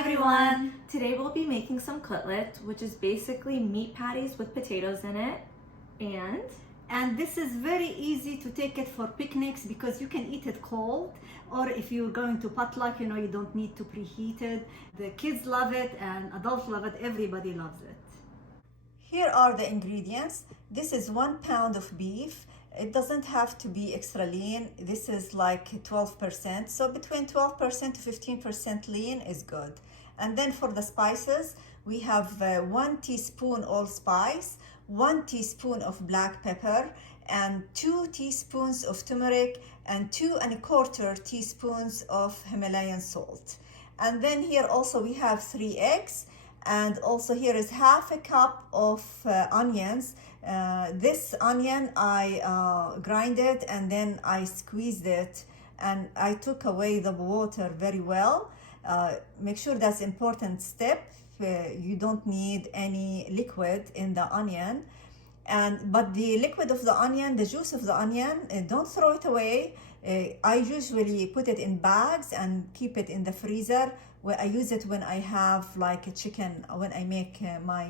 everyone! Today we'll be making some cutlet, which is basically meat patties with potatoes in it. And this is very easy to take it for picnics because you can eat it cold, or if you're going to potluck, you don't need to preheat it. The kids love it and adults love it. Everybody loves it. Here are the ingredients. This is 1 pound of beef. It doesn't have to be extra lean. This is like 12%. So between 12% to 15% lean is good. And then for the spices, we have 1 teaspoon allspice, 1 teaspoon of black pepper, and 2 teaspoons of turmeric, and 2 1/4 teaspoons of Himalayan salt. And then here also we have 3 eggs. And also here is half a cup of onions. This onion I grinded and then I squeezed it and I took away the water very well. Make sure that's important step. You don't need any liquid in the onion. But the liquid of the onion, the juice of the onion, don't throw it away. I usually put it in bags and keep it in the freezer. Where I use it when I have like a chicken, when I make my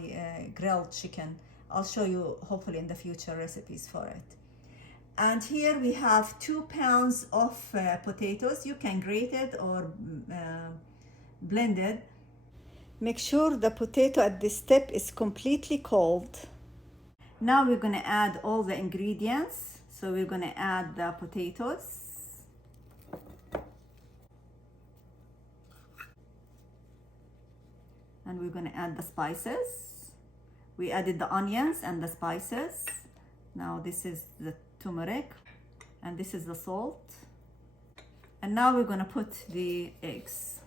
grilled chicken. I'll show you hopefully in the future recipes for it. And here we have 2 pounds of potatoes. You can grate it or blend it. Make sure the potato at this step is completely cold. Now we're gonna add all the ingredients. So we're gonna add the potatoes. And we're going to add the spices. We added the onions and the spices. Now this is the turmeric and this is the salt. And now we're going to put the eggs.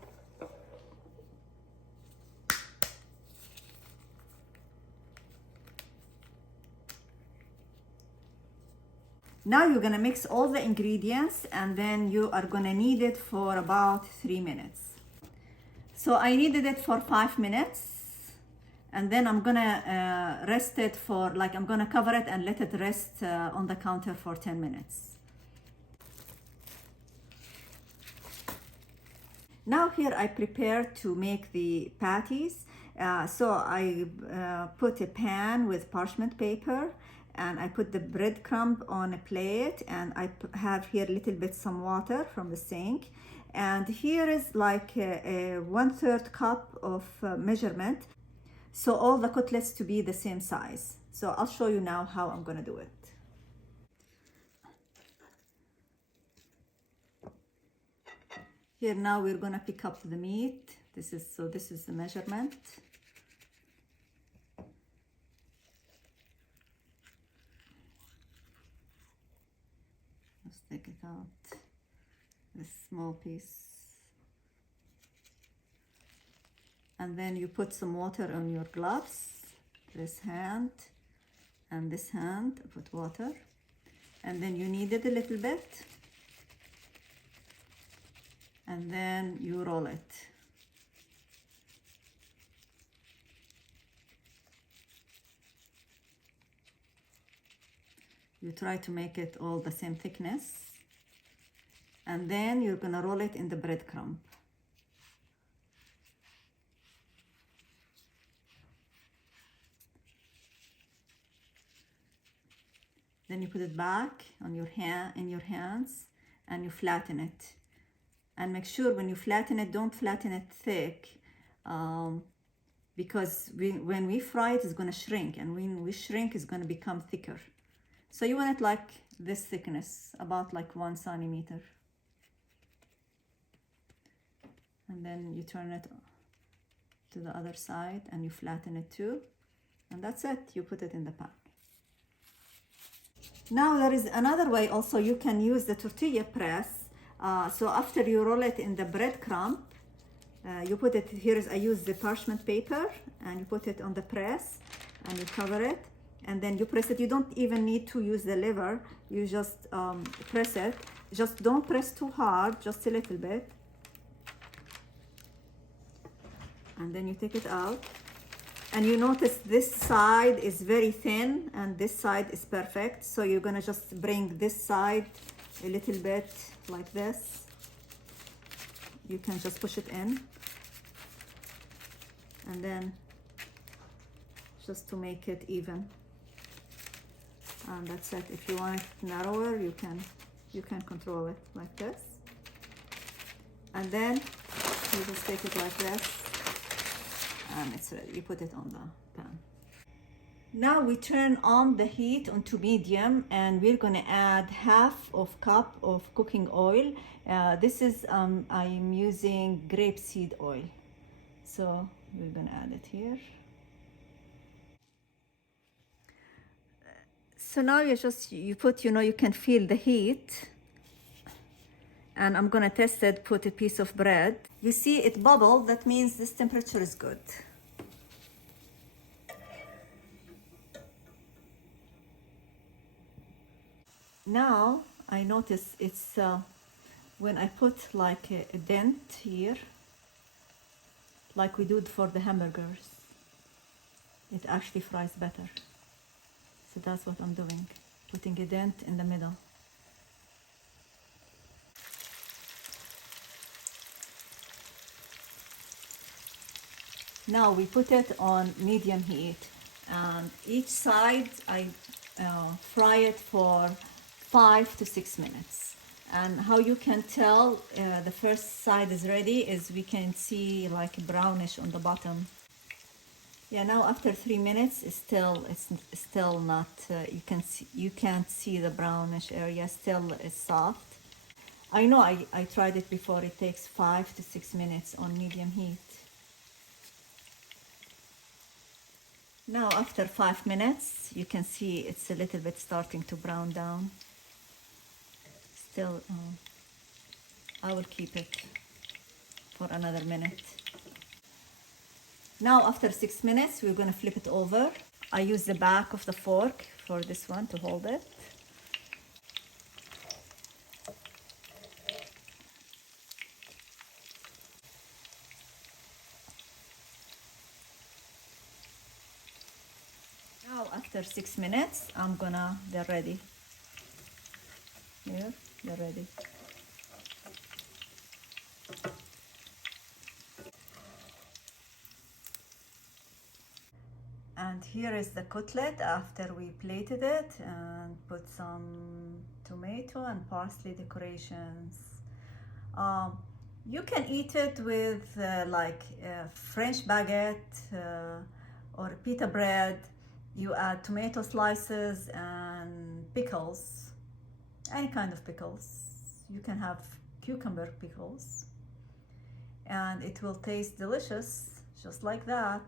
Now you're going to mix all the ingredients and then you are going to knead it for about 3 minutes. So I kneaded it for 5 minutes and then I'm gonna rest it for I'm gonna cover it and let it rest on the counter for 10 minutes. Now here I prepare to make the patties. So I put a pan with parchment paper and I put the breadcrumb on a plate and I have here a little bit some water from the sink. And here is like a 1/3 cup of measurement. So all the cutlets to be the same size. So I'll show you now how I'm gonna do it. Here now we're gonna pick up the meat. This is the measurement. Let's take it out. This small piece, and then you put some water on your gloves. This hand and this hand, put water, and then you knead it a little bit, and then you roll it. You try to make it all the same thickness. And then you're gonna roll it in the breadcrumb. Then you put it back on your in your hands and you flatten it. And make sure when you flatten it, don't flatten it thick, because when we fry it, it's gonna shrink, and when we shrink, it's gonna become thicker. So you want it like this thickness, about like 1 centimeter. And then you turn it to the other side and you flatten it too. And that's it, you put it in the pan. Now there is another way also. You can use the tortilla press. So after you roll it in the breadcrumb, you put it, I use the parchment paper, and you put it on the press and you cover it. And then you press it. You don't even need to use the lever. You just press it. Just don't press too hard, just a little bit. And then you take it out. And you notice this side is very thin and this side is perfect. So you're gonna just bring this side a little bit like this. You can just push it in. and then just to make it even. And that's it. If you want it narrower, you can control it like this. And then you just take it like this, and it's ready. You put it on the pan. Now we turn on the heat onto medium, and we're gonna add half of cup of cooking oil. This is I'm using grapeseed oil, so we're gonna add it here. So now you put, you can feel the heat, and I'm gonna test it. Put a piece of bread. You see it bubble. That means this temperature is good. Now I notice it's when I put like a dent here, like we do for the hamburgers, it actually fries better. So that's what I'm doing, putting a dent in the middle. Now we put it on medium heat, and each side I fry it for 5 to 6 minutes. And how you can tell the first side is ready is we can see like brownish on the bottom. Yeah, now after 3 minutes, it's still not. You can't see the brownish area. Still, it's soft. I know. I tried it before. It takes 5 to 6 minutes on medium heat. Now after 5 minutes, you can see it's a little bit starting to brown down. Still, I will keep it for another minute. Now after 6 minutes, we're going to flip it over. I use the back of the fork for this one to hold it. Now after 6 minutes, they're ready. Here, they're ready. And here is the cutlet after we plated it and put some tomato and parsley decorations. You can eat it with French baguette or pita bread. You add tomato slices and pickles, any kind of pickles. You can have cucumber pickles, and it will taste delicious just like that.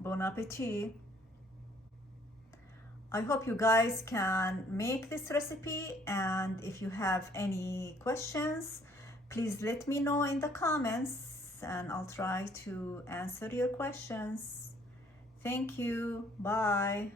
Bon appetit. I hope you guys can make this recipe, and if you have any questions, please let me know in the comments and I'll try to answer your questions. Thank you. Bye.